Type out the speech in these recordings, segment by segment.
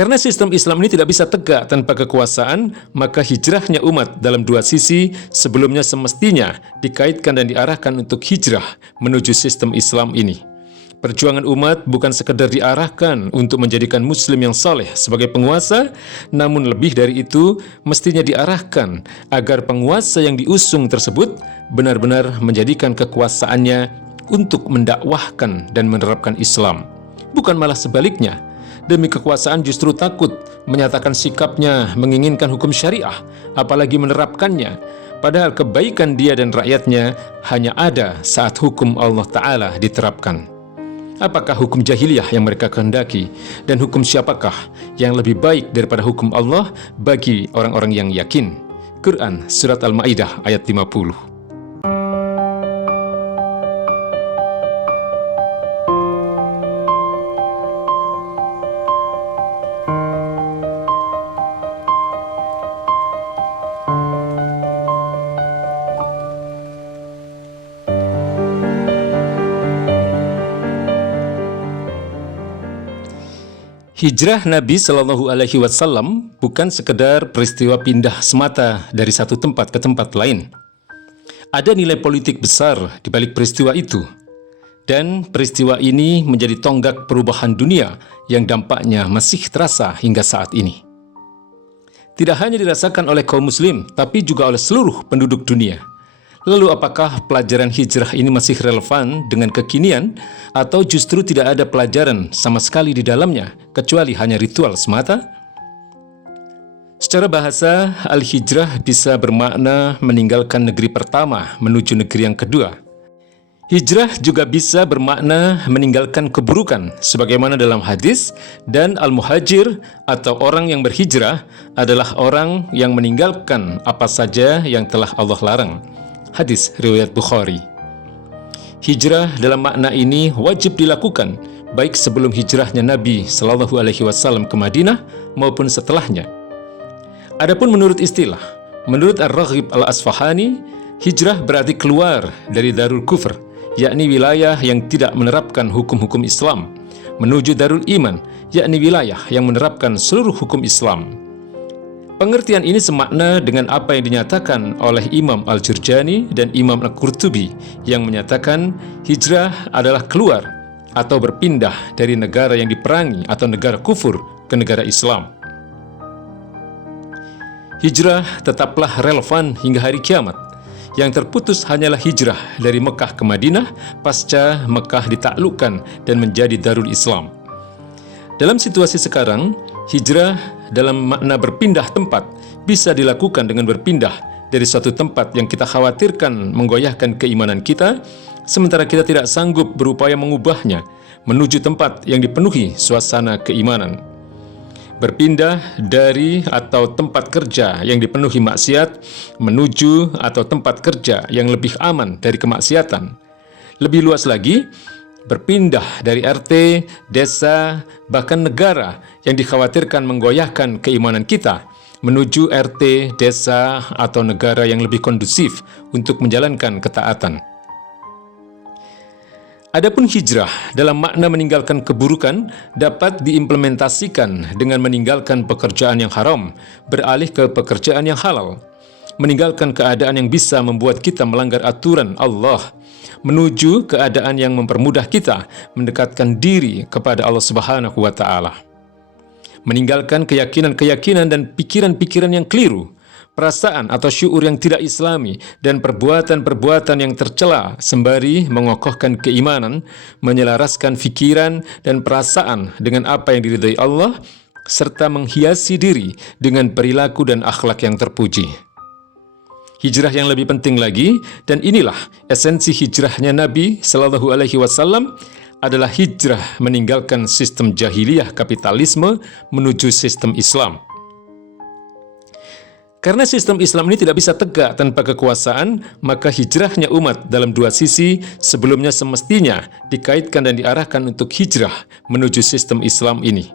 Karena sistem Islam ini tidak bisa tegak tanpa kekuasaan, maka hijrahnya umat dalam dua sisi sebelumnya semestinya dikaitkan dan diarahkan untuk hijrah menuju sistem Islam ini. Perjuangan umat bukan sekedar diarahkan untuk menjadikan muslim yang saleh sebagai penguasa, namun lebih dari itu mestinya diarahkan agar penguasa yang diusung tersebut benar-benar menjadikan kekuasaannya untuk mendakwahkan dan menerapkan Islam. Bukan malah sebaliknya, demi kekuasaan justru takut menyatakan sikapnya menginginkan hukum syariah, apalagi menerapkannya. Padahal kebaikan dia dan rakyatnya hanya ada saat hukum Allah Ta'ala diterapkan. Apakah hukum jahiliyah yang mereka kehendaki, dan hukum siapakah yang lebih baik daripada hukum Allah bagi orang-orang yang yakin? Quran Surat Al-Ma'idah ayat 50. Hijrah Nabi Shallallahu Alaihi Wasallam bukan sekedar peristiwa pindah semata dari satu tempat ke tempat lain. Ada nilai politik besar di balik peristiwa itu, dan peristiwa ini menjadi tonggak perubahan dunia yang dampaknya masih terasa hingga saat ini. Tidak hanya dirasakan oleh kaum muslim, tapi juga oleh seluruh penduduk dunia. Lalu apakah pelajaran hijrah ini masih relevan dengan kekinian, atau justru tidak ada pelajaran sama sekali di dalamnya, kecuali hanya ritual semata? Secara bahasa, al-hijrah bisa bermakna meninggalkan negeri pertama menuju negeri yang kedua. Hijrah juga bisa bermakna meninggalkan keburukan, sebagaimana dalam hadis, dan al-muhajir atau orang yang berhijrah adalah orang yang meninggalkan apa saja yang telah Allah larang. Hadis riwayat Bukhari. Hijrah dalam makna ini wajib dilakukan baik sebelum hijrahnya Nabi Shallallahu Alaihi Wasallam ke Madinah maupun setelahnya. Adapun menurut istilah, menurut Ar-Raghib Al-Asfahani, hijrah berarti keluar dari Darul Kufr, yakni wilayah yang tidak menerapkan hukum-hukum Islam, menuju Darul Iman, yakni wilayah yang menerapkan seluruh hukum Islam. Pengertian ini semakna dengan apa yang dinyatakan oleh Imam Al-Jurjani dan Imam Al-Qurtubi yang menyatakan hijrah adalah keluar atau berpindah dari negara yang diperangi atau negara kufur ke negara Islam. Hijrah tetaplah relevan hingga hari kiamat. Yang terputus hanyalah hijrah dari Mekah ke Madinah pasca Mekah ditaklukkan dan menjadi Darul Islam. Dalam situasi sekarang, hijrah dalam makna berpindah tempat bisa dilakukan dengan berpindah dari suatu tempat yang kita khawatirkan menggoyahkan keimanan kita, sementara kita tidak sanggup berupaya mengubahnya menuju tempat yang dipenuhi suasana keimanan. Berpindah dari atau tempat kerja yang dipenuhi maksiat menuju atau tempat kerja yang lebih aman dari kemaksiatan. Lebih luas lagi, berpindah dari RT, desa, bahkan negara yang dikhawatirkan menggoyahkan keimanan kita menuju RT, desa, atau negara yang lebih kondusif untuk menjalankan ketaatan. Adapun hijrah dalam makna meninggalkan keburukan dapat diimplementasikan dengan meninggalkan pekerjaan yang haram, beralih ke pekerjaan yang halal, meninggalkan keadaan yang bisa membuat kita melanggar aturan Allah, menuju keadaan yang mempermudah kita mendekatkan diri kepada Allah Subhanahu wa Ta'ala. Meninggalkan keyakinan-keyakinan dan pikiran-pikiran yang keliru, perasaan atau syuur yang tidak islami, dan perbuatan-perbuatan yang tercela sembari mengokohkan keimanan, menyelaraskan pikiran dan perasaan dengan apa yang diridhai Allah, serta menghiasi diri dengan perilaku dan akhlak yang terpuji. Hijrah yang lebih penting lagi, dan inilah esensi hijrahnya Nabi Shallallahu Alaihi Wasallam, adalah hijrah meninggalkan sistem jahiliyah kapitalisme menuju sistem Islam. Karena sistem Islam ini tidak bisa tegak tanpa kekuasaan, maka hijrahnya umat dalam dua sisi sebelumnya semestinya dikaitkan dan diarahkan untuk hijrah menuju sistem Islam ini.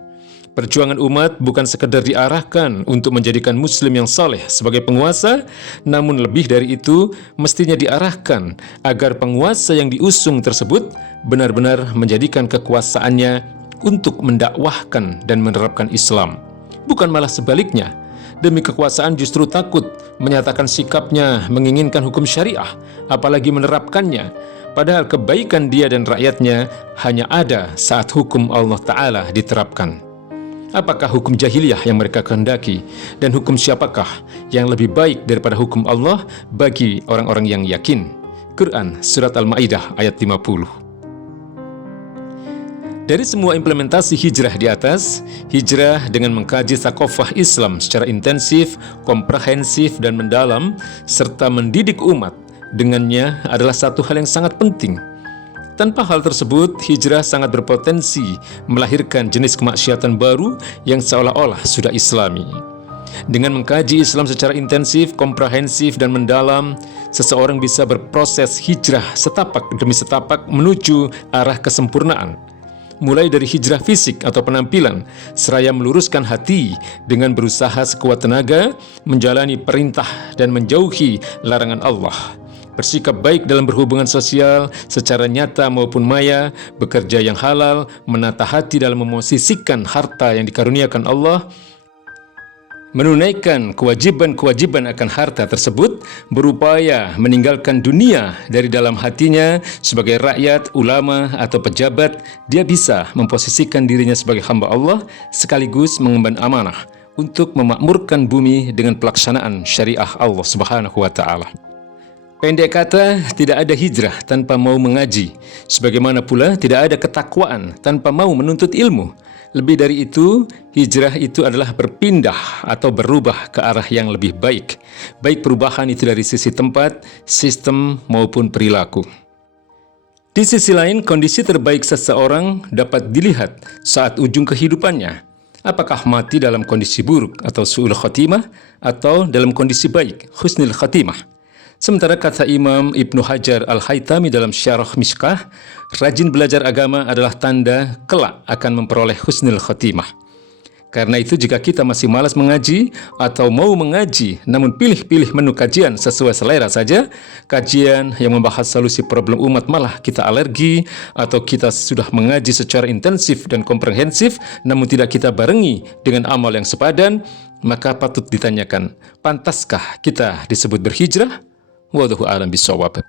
Perjuangan umat bukan sekedar diarahkan untuk menjadikan muslim yang saleh sebagai penguasa, namun lebih dari itu mestinya diarahkan agar penguasa yang diusung tersebut benar-benar menjadikan kekuasaannya untuk mendakwahkan dan menerapkan Islam. Bukan malah sebaliknya, demi kekuasaan justru takut menyatakan sikapnya menginginkan hukum syariah, apalagi menerapkannya, padahal kebaikan dia dan rakyatnya hanya ada saat hukum Allah Ta'ala diterapkan. Apakah hukum jahiliyah yang mereka kehendaki, dan hukum siapakah yang lebih baik daripada hukum Allah bagi orang-orang yang yakin? Quran Surat Al-Ma'idah ayat 50. Dari semua implementasi hijrah di atas, hijrah dengan mengkaji thaqafah Islam secara intensif, komprehensif, dan mendalam, serta mendidik umat dengannya adalah satu hal yang sangat penting. Tanpa hal tersebut, hijrah sangat berpotensi melahirkan jenis kemaksiatan baru yang seolah-olah sudah islami. Dengan mengkaji Islam secara intensif, komprehensif, dan mendalam, seseorang bisa berproses hijrah setapak demi setapak menuju arah kesempurnaan. Mulai dari hijrah fisik atau penampilan, seraya meluruskan hati dengan berusaha sekuat tenaga, menjalani perintah dan menjauhi larangan Allah. Bersikap baik dalam berhubungan sosial secara nyata maupun maya, bekerja yang halal, menata hati dalam memosisikan harta yang dikaruniakan Allah, menunaikan kewajiban-kewajiban akan harta tersebut, berupaya meninggalkan dunia dari dalam hatinya. Sebagai rakyat, ulama, atau pejabat, dia bisa memposisikan dirinya sebagai hamba Allah sekaligus mengemban amanah untuk memakmurkan bumi dengan pelaksanaan syariah Allah Subhanahu wa Ta'ala. Pendek kata, tidak ada hijrah tanpa mau mengaji, sebagaimana pula tidak ada ketakwaan tanpa mau menuntut ilmu. Lebih dari itu, hijrah itu adalah berpindah atau berubah ke arah yang lebih baik. Baik perubahan itu dari sisi tempat, sistem, maupun perilaku. Di sisi lain, kondisi terbaik seseorang dapat dilihat saat ujung kehidupannya. Apakah mati dalam kondisi buruk atau su'ul khatimah, atau dalam kondisi baik, husnul khatimah. Sementara kata Imam Ibnu Hajar Al-Haytami dalam Syarah Mishkah, rajin belajar agama adalah tanda kelak akan memperoleh husnul khotimah. Karena itu jika kita masih malas mengaji atau mau mengaji namun pilih-pilih menu kajian sesuai selera saja, kajian yang membahas solusi problem umat malah kita alergi, atau kita sudah mengaji secara intensif dan komprehensif namun tidak kita barengi dengan amal yang sepadan, maka patut ditanyakan, pantaskah kita disebut berhijrah? Wallahu a'lam bishawab.